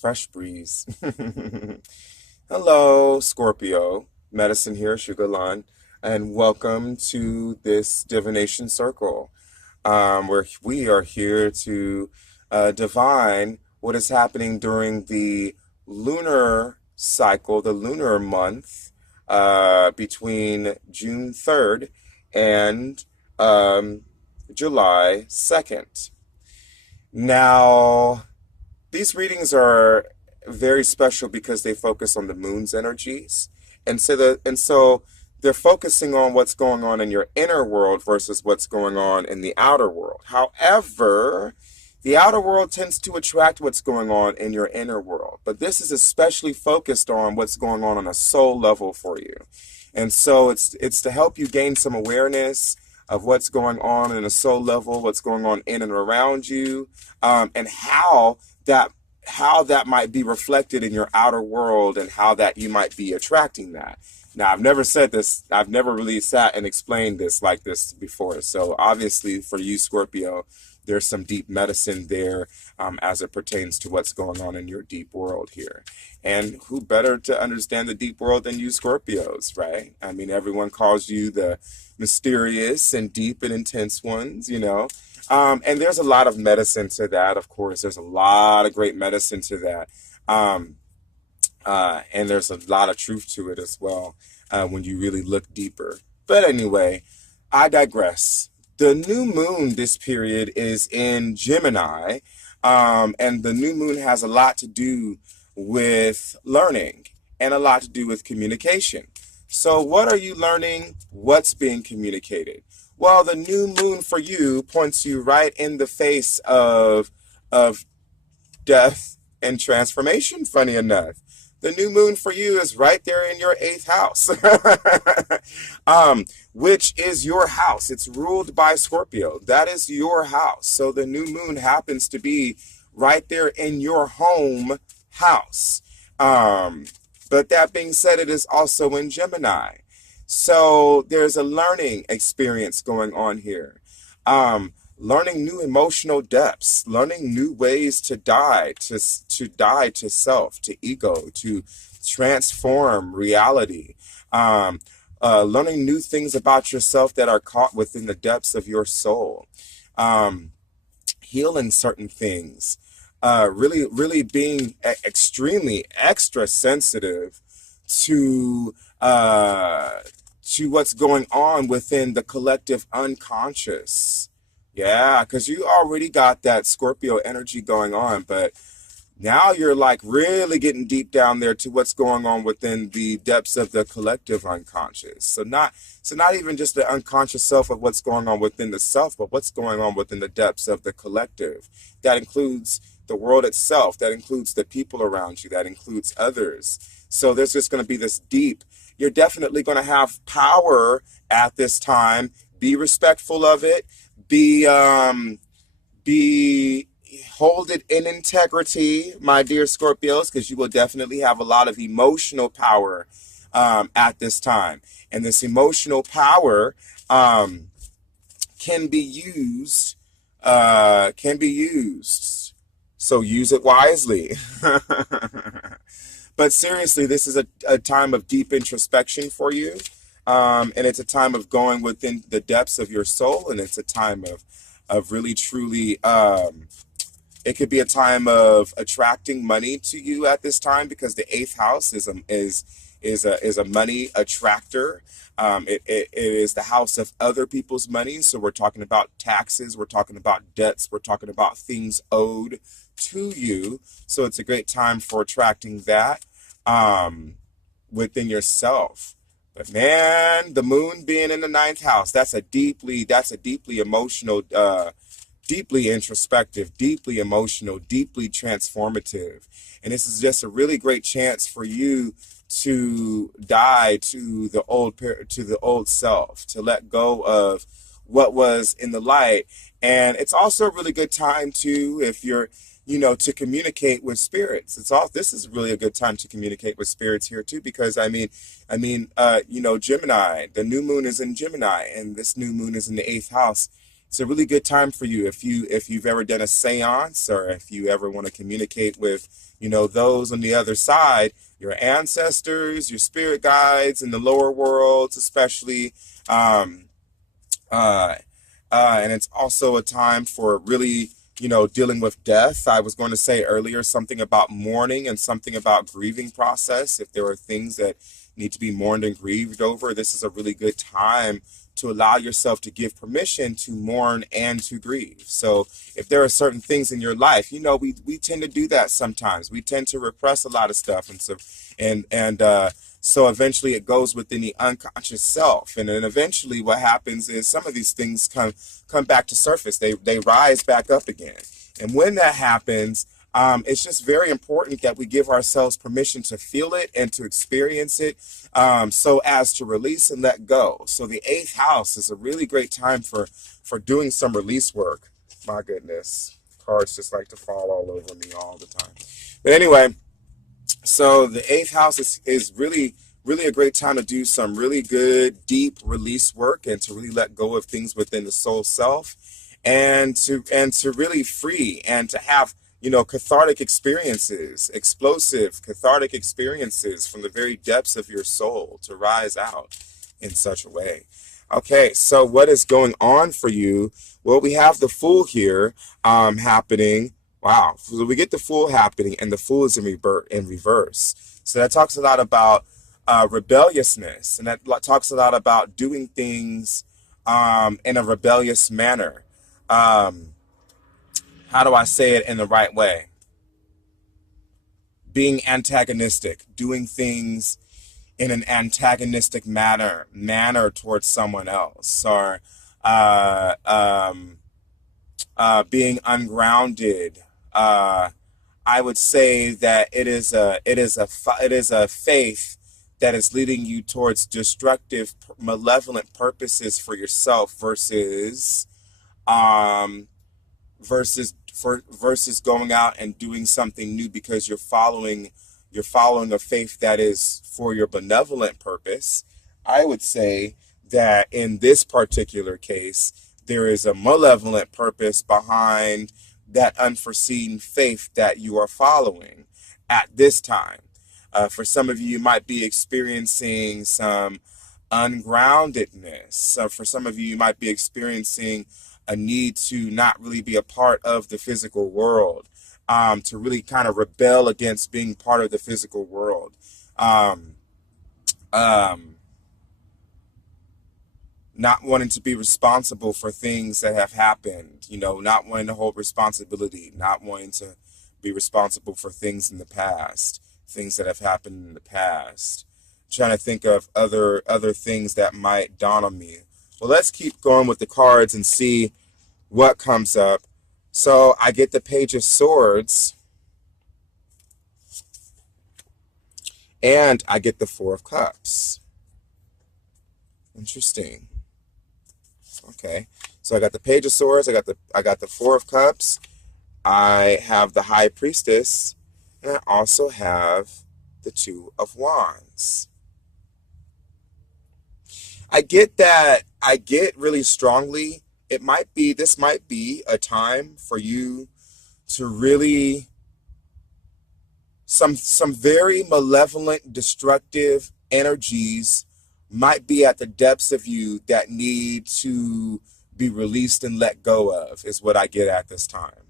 Fresh breeze. Hello, Scorpio. Medicine here, Sugar Lun, and welcome to this divination circle, where we are here to divine what is happening during the lunar cycle, the lunar month, between June 3rd and um, July 2nd. Now, these readings are very special because they focus on the moon's energies. And so they're focusing on what's going on in your inner world versus what's going on in the outer world. However, the outer world tends to attract what's going on in your inner world, but this is especially focused on what's going on a soul level for you. And so it's to help you gain some awareness of what's going on in a soul level, what's going on in and around you, and that how that might be reflected in your outer world and how that you might be attracting that. Now, I've never said this, I've never really sat and explained this like this before. So obviously for you, Scorpio, there's some deep medicine there, as it pertains to what's going on in your deep world here. And who better to understand the deep world than you Scorpios, right? I mean, everyone calls you the mysterious and deep and intense ones, you know. And there's a lot of medicine to that, of course. There's a lot of great medicine to that. Um, and there's a lot of truth to it as well, when you really look deeper. But anyway, I digress. The new moon this period is in Gemini, and the new moon has a lot to do with learning and a lot to do with communication. So, what are you learning? What's being communicated? Well, the new moon for you points you right in the face of death and transformation, funny enough. The new moon for you is right there in your eighth house, which is your house. It's ruled by Scorpio. That is your house. So the new moon happens to be right there in your home house. But that being said, it is also in Gemini. So there's a learning experience going on here. Learning new emotional depths, learning new ways to die, to die to self, to ego, to transform reality. Learning new things about yourself that are caught within the depths of your soul. Um, Healing certain things. Really being extremely extra sensitive to uh, to what's going on within the collective unconscious. Yeah, because you already got that Scorpio energy going on, but now you're like really getting deep down there to what's going on within the depths of the collective unconscious. So not even just the unconscious self of what's going on within the self, but what's going on within the depths of the collective. That includes the world itself, that includes the people around you, that includes others. So there's just going to be this deep. You're definitely going to have power at this time. Be respectful of it. Be hold it in integrity, my dear Scorpios, because you will definitely have a lot of emotional power, at this time. And this emotional power, can be used, can be used. So use it wisely. But seriously, this is a time of deep introspection for you. And it's a time of going within the depths of your soul. And it's a time of really, truly, it could be a time of attracting money to you at this time because the eighth house is a money attractor. It is the house of other people's money. So we're talking about taxes, we're talking about debts, we're talking about things owed to you. So it's a great time for attracting that, within yourself. But man, the moon being in the ninth house, that's a deeply emotional, deeply introspective, deeply emotional, deeply transformative. And this is just a really great chance for you to die to the old self, to let go of what was in the light. And it's also a really good time to, if you're, to communicate with spirits. This is really a good time to communicate with spirits here too, because Gemini, the new moon is in Gemini, and this new moon is in the eighth house. It's a really good time for you if you've ever done a seance, or if you ever want to communicate with, those on the other side, your ancestors, your spirit guides in the lower worlds, especially. Um, uh, and it's also a time for really, dealing with death. I was going to say earlier something about mourning and something about grieving process. If there are things that need to be mourned and grieved over, this is a really good time to allow yourself to give permission to mourn and to grieve. So if there are certain things in your life, we tend to do that sometimes. We tend to repress a lot of stuff. So eventually it goes within the unconscious self. And then eventually what happens is some of these things come back to surface. They rise back up again. And when that happens, it's just very important that we give ourselves permission to feel it and to experience it, so as to release and let go. So the eighth house is a really great time for doing some release work. My goodness, cards just like to fall all over me all the time. But anyway, so the eighth house is really, really a great time to do some really good, deep release work and to really let go of things within the soul self, and to really free and to have, cathartic experiences, explosive cathartic experiences from the very depths of your soul to rise out in such a way. Okay, so what is going on for you? Well, we have the Fool here happening. Wow, so we get the Fool happening, and the Fool is in reverse. So that talks a lot about rebelliousness, and that talks a lot about doing things in a rebellious manner. How do I say it in the right way? Being antagonistic, doing things in an antagonistic manner towards someone else, or being ungrounded. I would say that it is a faith that is leading you towards destructive, malevolent purposes for yourself um, versus going out and doing something new because you're following a faith that is for your benevolent purpose. I would say that in this particular case, there is a malevolent purpose behind that unforeseen faith that you are following at this time. For some of you, you might be experiencing some ungroundedness. So for some of you, you might be experiencing a need to not really be a part of the physical world, to really kind of rebel against being part of the physical world. Um, um, Not wanting to be responsible for things that have happened, not wanting to hold responsibility, not wanting to be responsible for things in the past, things that have happened in the past. Trying to think of other things that might dawn on me. Well, let's keep going with the cards and see what comes up. So I get the Page of Swords, and I get the Four of Cups. Interesting. Okay, so I got the Page of Swords, I got the Four of Cups, I have the High Priestess, and I also have the Two of Wands. I get really strongly, this might be a time for you to really, some very malevolent, destructive energies might be at the depths of you that need to be released and let go of, is what I get at this time.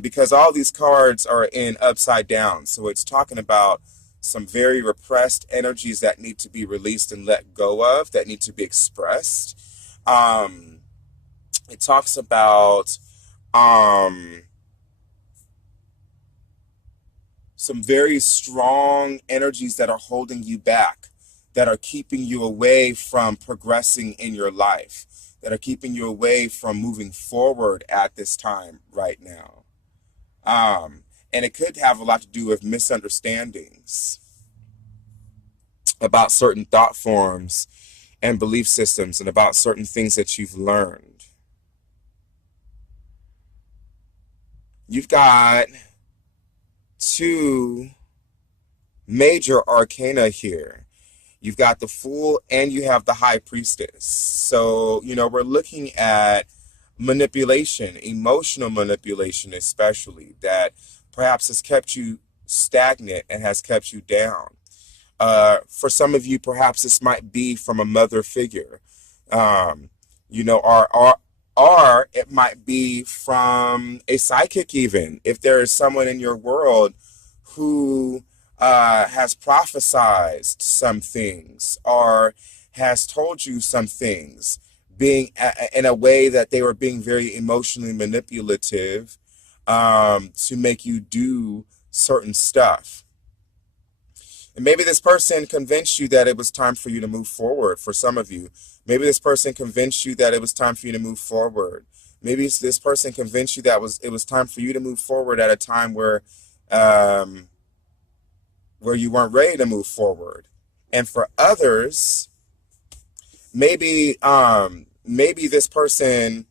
Because all these cards are in upside down. So it's talking about some very repressed energies that need to be released and let go of, that need to be expressed. It talks about some very strong energies that are holding you back, that are keeping you away from progressing in your life, that are keeping you away from moving forward at this time right now. And it could have a lot to do with misunderstandings about certain thought forms and belief systems and about certain things that you've learned. You've got two major arcana here. You've got the Fool and you have the High Priestess. So, we're looking at manipulation, emotional manipulation especially, that perhaps has kept you stagnant and has kept you down. For some of you, perhaps this might be from a mother figure, um, or it might be from a psychic even. If there is someone in your world who has prophesied some things or has told you some things, being in a way that they were being very emotionally manipulative, to make you do certain stuff. And maybe this person convinced you that it was time for you to move forward. For some of you, maybe this person convinced you that it was time for you to move forward. Maybe this person convinced you that it was time for you to move forward at a time um, where you weren't ready to move forward. And for others, maybe this person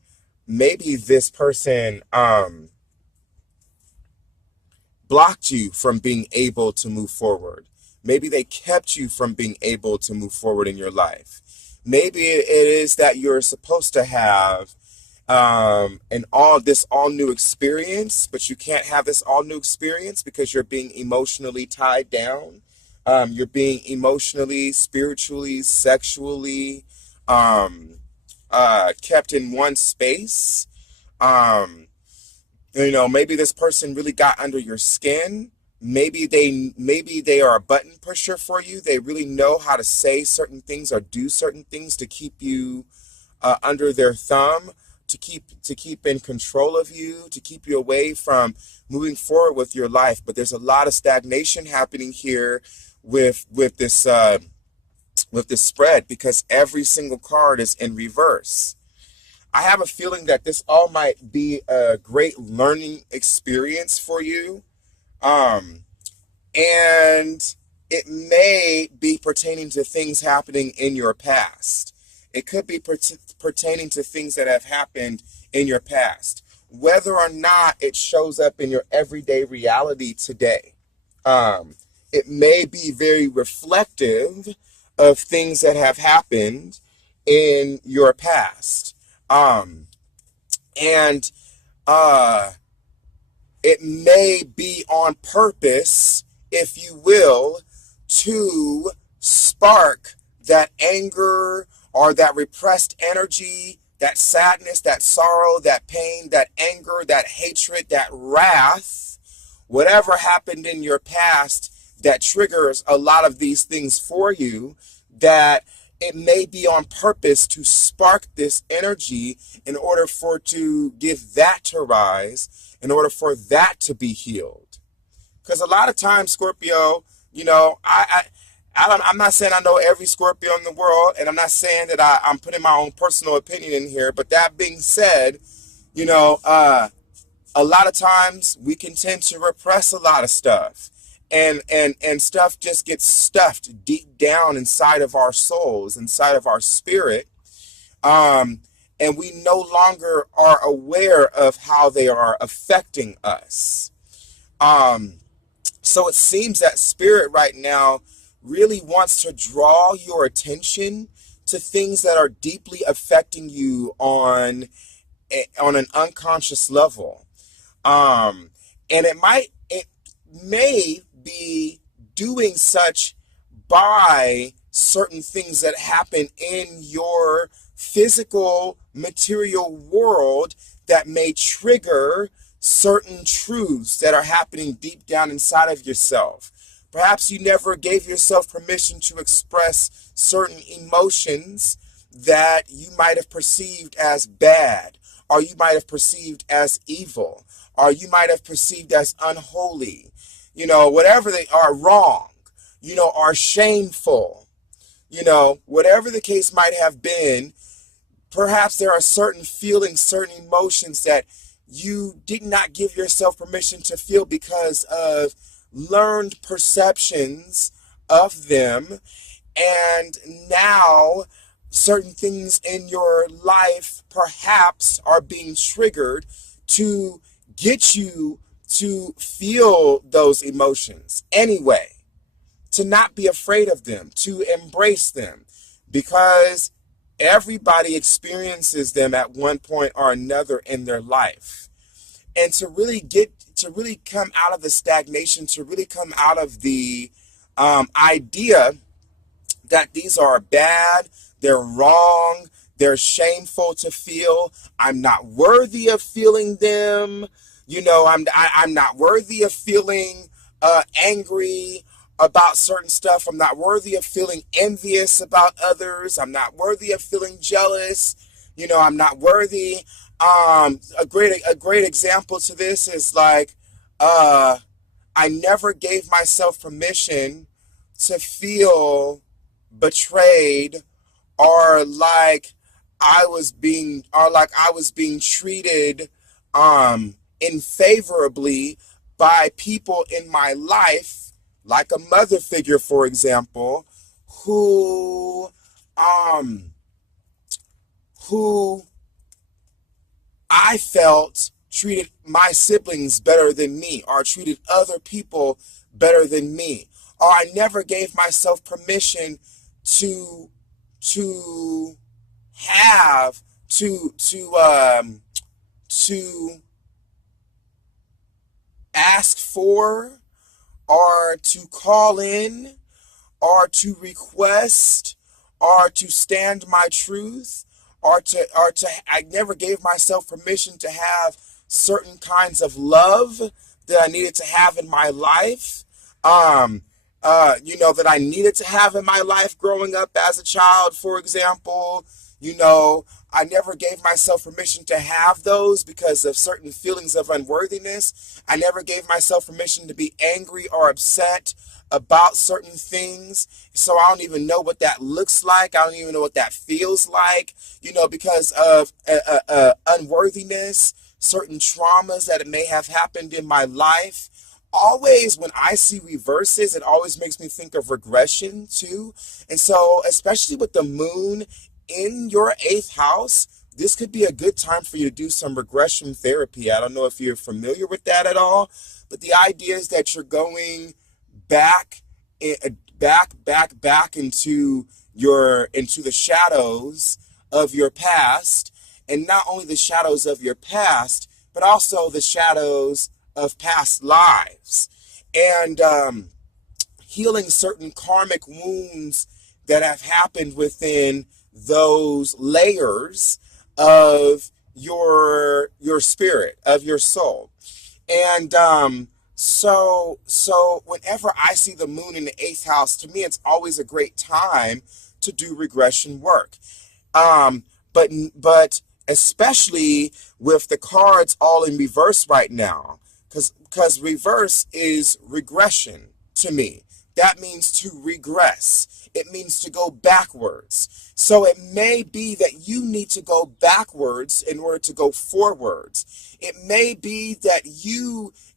blocked you from being able to move forward. Maybe they kept you from being able to move forward in your life. Maybe it is that you're supposed to have this all new experience, but you can't have this all new experience because you're being emotionally tied down. You're being emotionally, spiritually, sexually kept in one space. Maybe this person really got under your skin. Maybe they are a button pusher for you. They really know how to say certain things or do certain things to keep you under their thumb, to keep in control of you, to keep you away from moving forward with your life. But there's a lot of stagnation happening here with this spread, because every single card is in reverse. I have a feeling that this all might be a great learning experience for you. And it may be pertaining to things happening in your past. It could be pertaining to things that have happened in your past, whether or not it shows up in your everyday reality today. It may be very reflective of things that have happened in your past. And it may be on purpose, if you will, to spark that anger or that repressed energy, that sadness, that sorrow, that pain, that anger, that hatred, that wrath, whatever happened in your past that triggers a lot of these things for you, that it may be on purpose to spark this energy in order for to give that to rise, in order for that to be healed. Because a lot of times, Scorpio, I'm not saying I know every Scorpio in the world, and I'm not saying that I'm putting my own personal opinion in here. But that being said, a lot of times we can tend to repress a lot of stuff. And stuff just gets stuffed deep down inside of our souls, inside of our spirit. And we no longer are aware of how they are affecting us. So it seems that spirit right now really wants to draw your attention to things that are deeply affecting you on an unconscious level. And it may be doing such by certain things that happen in your physical material world that may trigger certain truths that are happening deep down inside of yourself. Perhaps you never gave yourself permission to express certain emotions that you might have perceived as bad, or you might have perceived as evil, or you might have perceived as unholy, whatever they are, wrong, are shameful, whatever the case might have been. Perhaps there are certain feelings, certain emotions that you did not give yourself permission to feel because of learned perceptions of them. And now certain things in your life perhaps are being triggered to get you to feel those emotions anyway, to not be afraid of them, to embrace them, because Everybody experiences them at one point or another in their life. And to really come out of the stagnation, to really come out of the idea that these are bad, they're wrong, they're shameful to feel. I'm not worthy of feeling them. I'm not worthy of feeling angry about certain stuff. I'm not worthy of feeling envious about others. I'm not worthy of feeling jealous. I'm not worthy. A great example to this is like, I never gave myself permission to feel betrayed, or like I was being treated unfavorably by people in my life, like a mother figure, for example, who um who I felt treated my siblings better than me, or treated other people better than me, or I never gave myself permission to to have to ask for, or to call in, or to request, or to stand my truth, or to I never gave myself permission to have certain kinds of love that I needed to have in my life. That I needed to have in my life growing up as a child, for example. I never gave myself permission to have those because of certain feelings of unworthiness. I never gave myself permission to be angry or upset about certain things. So I don't even know what that looks like. I don't even know what that feels like, because of unworthiness, certain traumas that may have happened in my life. Always when I see reverses, it always makes me think of regression too. And so, especially with the moon in your eighth house, this could be a good time for you to do some regression therapy. I don't know if you're familiar with that at all, but the idea is that you're going back, back into the shadows of your past, and not only the shadows of your past, but also the shadows of past lives, and healing certain karmic wounds that have happened within those layers of your spirit, of your soul. And so whenever I see the moon in the eighth house, to me it's always a great time to do regression work. But especially with the cards all in reverse right now, because reverse is regression to me. That means to regress. It means to go backwards. So it may be that you need to go backwards in order to go forwards. It may be that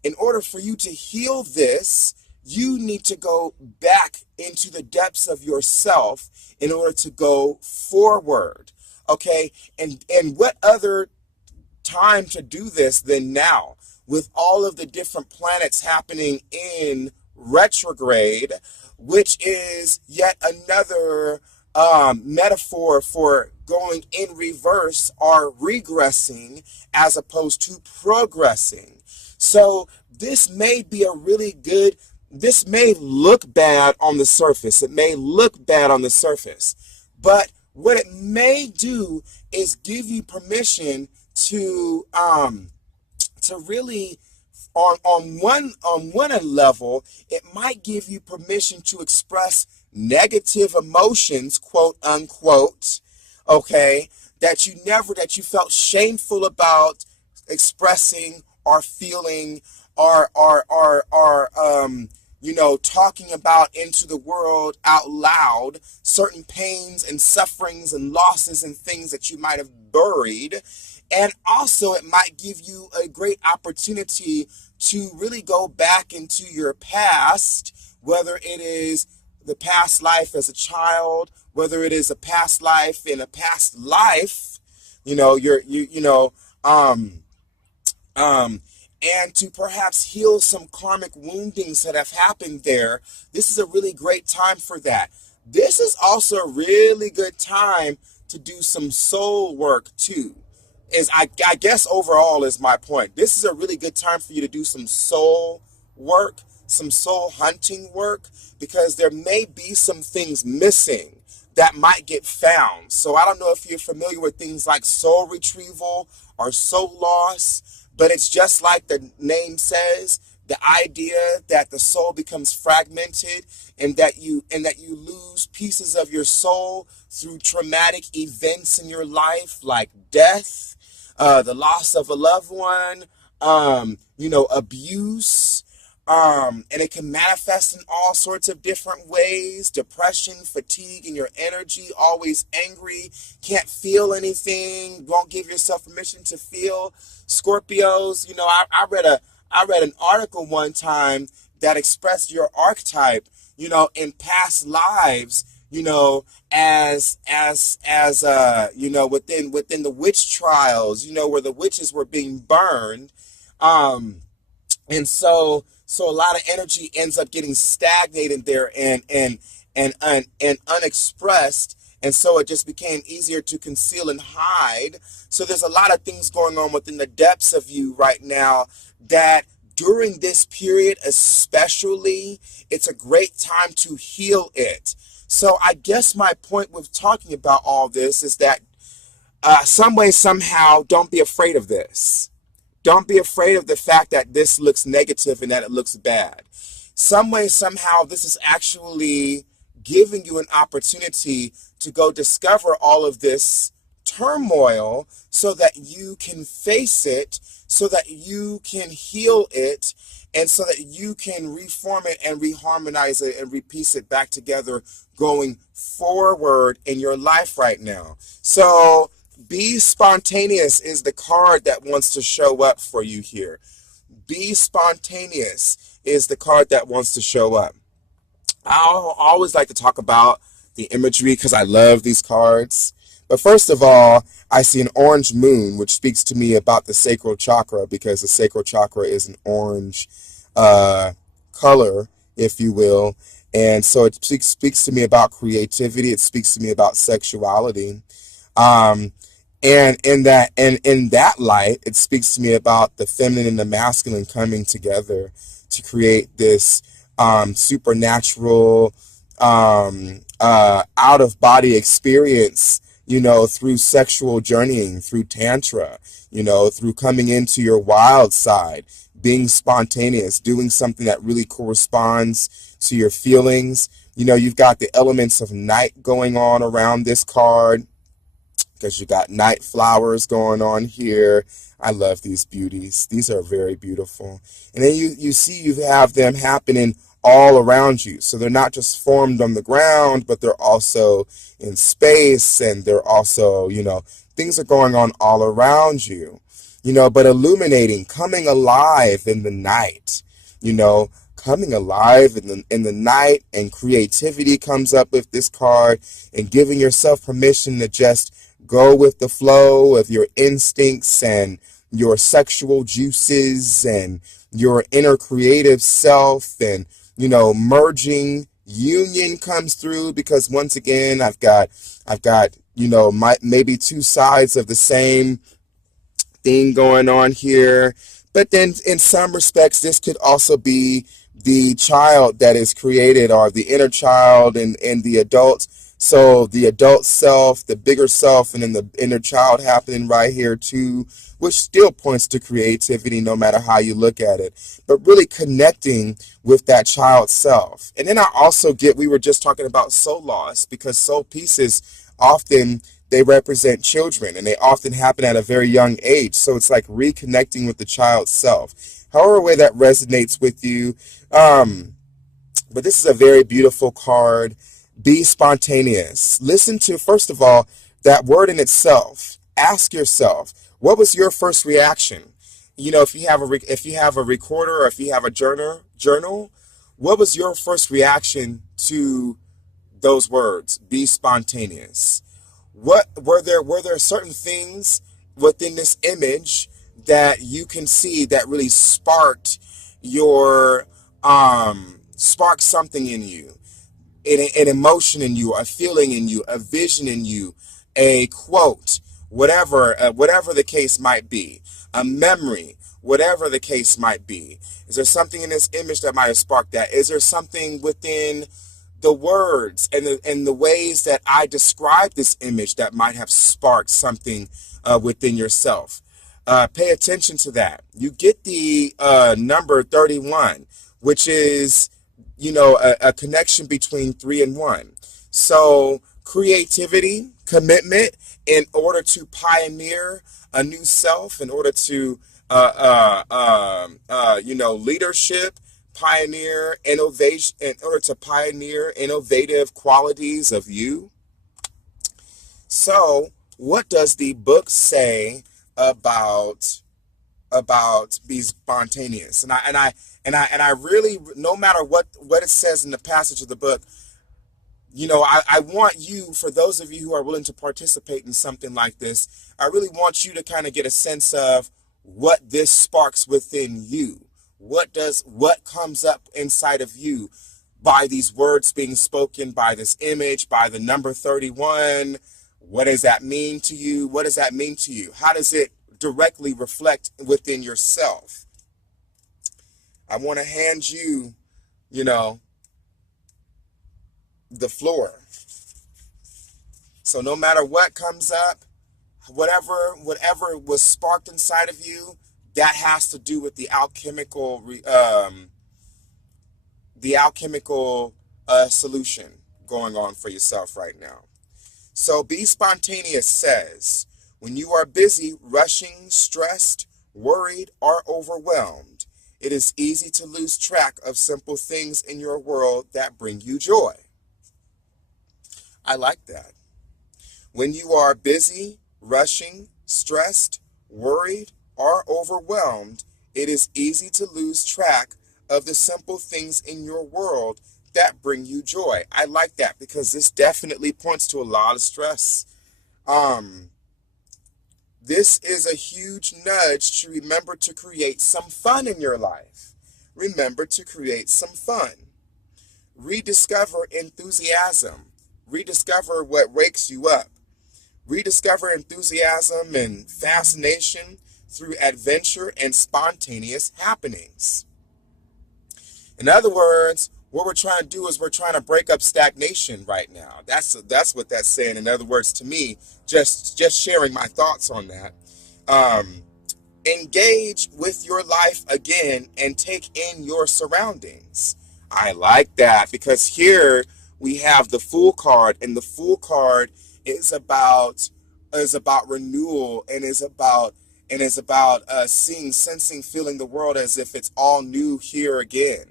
in order for you to heal this, you need to go back into the depths of yourself in order to go forward. Okay? And what other time to do this than now, with all of the different planets happening in retrograde, which is yet another metaphor for going in reverse or regressing as opposed to progressing. So this may be this may look bad on the surface. It may look bad on the surface, but what it may do is give you permission to really, on one level, it might give you permission to express negative emotions, quote unquote, okay, that you felt shameful about expressing or feeling, or talking about into the world out loud, certain pains and sufferings and losses and things that you might have buried. And also it might give you a great opportunity to really go back into your past, whether it is the past life as a child, whether it is a past life in a past life, and to perhaps heal some karmic woundings that have happened there. This is a really great time for that. This is also a really good time to do some soul work too. I guess overall is my point. This is a really good time for you to do some soul work, some soul hunting work, because there may be some things missing that might get found. So I don't know if you're familiar with things like soul retrieval or soul loss, but it's just like the name says, the idea that the soul becomes fragmented and that you lose pieces of your soul through traumatic events in your life like death, the loss of a loved one, abuse, and it can manifest in all sorts of different ways. Depression, fatigue, and your energy, always angry, can't feel anything, won't give yourself permission to feel. Scorpios, I read an article one time that expressed your archetype, in past lives, within the witch trials, where the witches were being burned. And so a lot of energy ends up getting stagnated there and unexpressed. And so it just became easier to conceal and hide. So there's a lot of things going on within the depths of you right now that during this period especially, it's a great time to heal it. So I guess my point with talking about all this is that some way, somehow, don't be afraid of this. Don't be afraid of the fact that this looks negative and that it looks bad. Some way, somehow, this is actually giving you an opportunity to go discover all of this turmoil so that you can face it, so that you can heal it, and so that you can reform it and reharmonize it and repiece it back together going forward in your life right now. So be spontaneous is the card that wants to show up for you here. Be spontaneous is the card that wants to show up. I always like to talk about the imagery because I love these cards. But first of all, I see an orange moon, which speaks to me about the sacral chakra, because the sacral chakra is an orange color, if you will. And so it speaks to me about creativity. It speaks to me about sexuality. And in that light, it speaks to me about the feminine and the masculine coming together to create this supernatural out of body experience, through sexual journeying, through tantra, through coming into your wild side, being spontaneous, doing something that really corresponds to your feelings. You've got the elements of night going on around this card, because you got night flowers going on here. I love these beauties. These are very beautiful. And then you have them happening all around you. So they're not just formed on the ground, but they're also in space, and they're also, things are going on all around you, but illuminating, coming alive in the night, coming alive in the night, and creativity comes up with this card, and giving yourself permission to just go with the flow of your instincts and your sexual juices and your inner creative self, and merging union comes through, because once again I've got maybe two sides of the same thing going on here. But then in some respects this could also be the child that is created, or the inner child and the adult. So the adult self, the bigger self, and then the inner child happening right here too, which still points to creativity no matter how you look at it, but really connecting with that child self. And then I also we were just talking about soul loss, because soul pieces often, they represent children, and they often happen at a very young age. So it's like reconnecting with the child self, however way that resonates with you. But this is a very beautiful card. Be spontaneous. Listen to, first of all, that word in itself. Ask yourself, what was your first reaction? If you have a recorder, or if you have a journal, what was your first reaction to those words? Be spontaneous. What were there certain things within this image that you can see that really sparked something in you? An emotion in you, a feeling in you, a vision in you, a quote, whatever the case might be, a memory, whatever the case might be. Is there something in this image that might have sparked that? Is there something within the words and the ways that I describe this image that might have sparked something within yourself? Pay attention to that. You get the number 31, which is, a connection between 3 and 1. So creativity, commitment in order to pioneer a new self, in order to, leadership, pioneer innovation, in order to pioneer innovative qualities of you. So what does the book say about be spontaneous? And I really, no matter what it says in the passage of the book, I want you, for those of you who are willing to participate in something like this, I really want you to kind of get a sense of what this sparks within you. What comes up inside of you by these words being spoken, by this image, by the number 31? What does that mean to you? What does that mean to you? How does it directly reflect within yourself? I want to hand you, the floor. So no matter what comes up, whatever was sparked inside of you, that has to do with the alchemical solution going on for yourself right now. So Be Spontaneous says, when you are busy, rushing, stressed, worried, or overwhelmed, it is easy to lose track of simple things in your world that bring you joy. I like that. When you are busy, rushing, stressed, worried, or overwhelmed, it is easy to lose track of the simple things in your world that bring you joy. I like that because this definitely points to a lot of stress. This is a huge nudge to remember to create some fun in your life. Remember to create some fun. Rediscover enthusiasm. Rediscover what wakes you up. Rediscover enthusiasm and fascination through adventure and spontaneous happenings. In other words, what we're trying to do is we're trying to break up stagnation right now. That's what that's saying. In other words, to me, just sharing my thoughts on that. Engage with your life again and take in your surroundings. I like that because here we have the Fool card, and the Fool card is about renewal and is about seeing, sensing, feeling the world as if it's all new here again.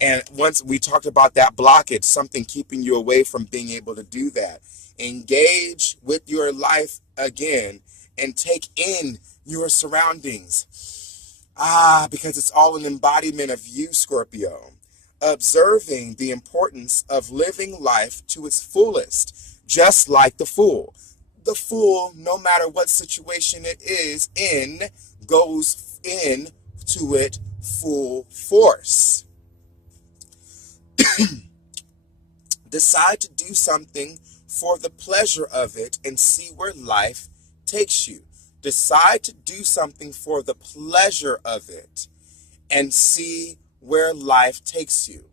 And once we talked about that blockage, something keeping you away from being able to do that. Engage with your life again and take in your surroundings. Because it's all an embodiment of you, Scorpio. Observing the importance of living life to its fullest, just like the Fool. The Fool, no matter what situation it is in, goes into it full force. Decide to do something for the pleasure of it and see where life takes you. Decide to do something for the pleasure of it and see where life takes you.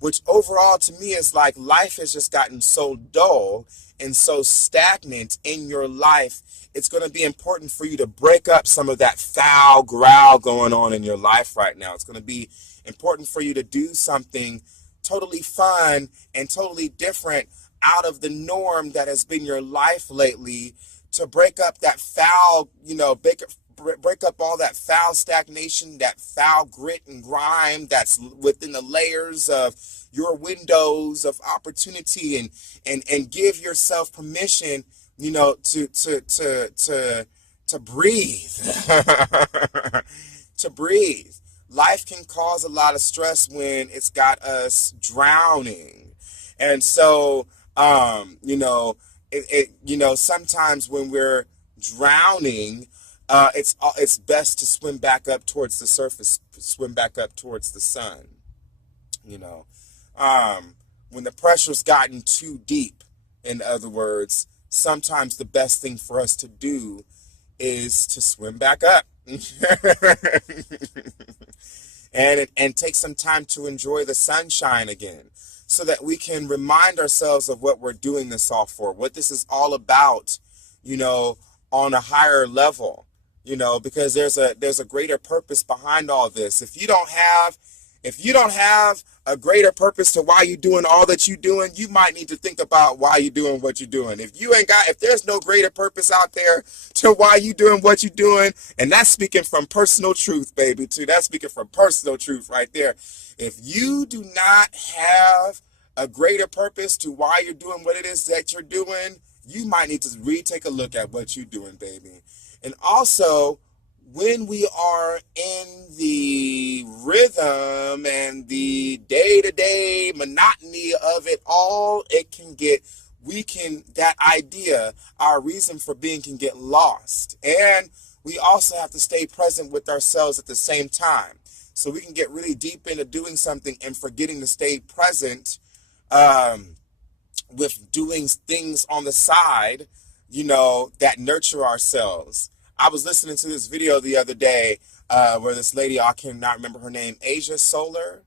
Which overall to me is like life has just gotten so dull and so stagnant in your life. It's going to be important for you to break up some of that foul growl going on in your life right now. It's going to be important for you to do something totally fun and totally different out of the norm that has been your life lately, to break up that foul, break up all that foul stagnation, that foul grit and grime that's within the layers of your windows of opportunity, and give yourself permission, to breathe. To breathe. Life can cause a lot of stress when it's got us drowning. And so, sometimes when we're drowning, it's best to swim back up towards the surface, swim back up towards the sun. When the pressure's gotten too deep, in other words, sometimes the best thing for us to do is to swim back up. and take some time to enjoy the sunshine again, so that we can remind ourselves of what we're doing this all for, what this is all about, you know, on a higher level, you know, because there's a greater purpose behind all this. If you don't have a greater purpose to why you're doing all that you're doing, you might need to think about why you're doing what you're doing. If there's no greater purpose out there to why you're doing what you're doing, and that's speaking from personal truth, baby, too. That's speaking from personal truth right there. If you do not have a greater purpose to why you're doing what it is that you're doing, you might need to retake a look at what you're doing, baby. And also, when we are in the rhythm and the day-to-day monotony of it all, that idea, our reason for being, can get lost. And we also have to stay present with ourselves at the same time. So we can get really deep into doing something and forgetting to stay present with doing things on the side, you know, that nurture ourselves. I was listening to this video the other day where this lady, I cannot remember her name, Asia Solar.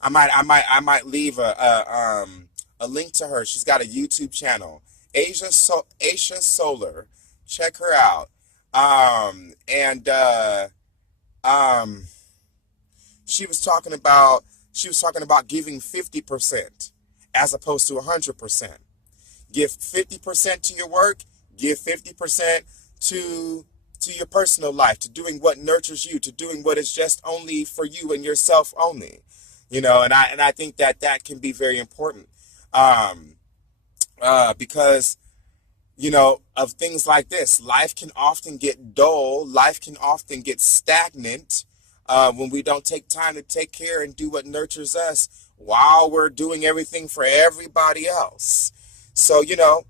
I might leave a link to her. She's got a YouTube channel, Asia Solar. Check her out. She was talking about giving 50% as opposed to 100%. Give 50% to your work. Give 50% to your personal life, to doing what nurtures you, to doing what is just only for you and yourself only, you know. And I think that can be very important, because, you know, of things like this. Life can often get dull. Life can often get stagnant when we don't take time to take care and do what nurtures us while we're doing everything for everybody else. So, you know,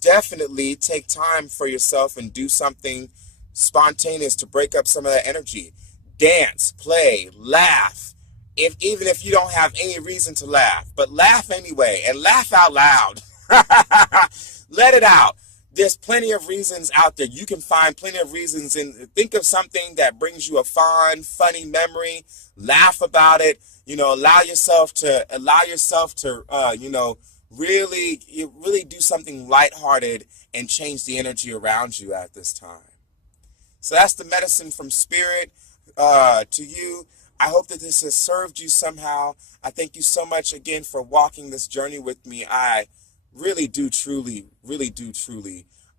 definitely take time for yourself and do something spontaneous to break up some of that energy. Dance, play, laugh. Even if you don't have any reason to laugh, but laugh anyway, and laugh out loud. Let it out. There's plenty of reasons out there. You can find plenty of reasons, and think of something that brings you a fun, funny memory. Laugh about it. You know, allow yourself to you know, really do something lighthearted and change the energy around you at this time. So that's the medicine from Spirit to you. I hope that this has served you somehow. I thank you so much again for walking this journey with me. I really do truly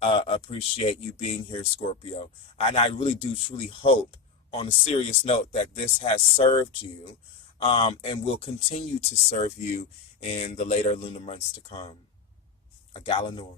appreciate you being here, Scorpio. And I really do truly hope, on a serious note, that this has served you and will continue to serve you in the later lunar months to come. A Galanor.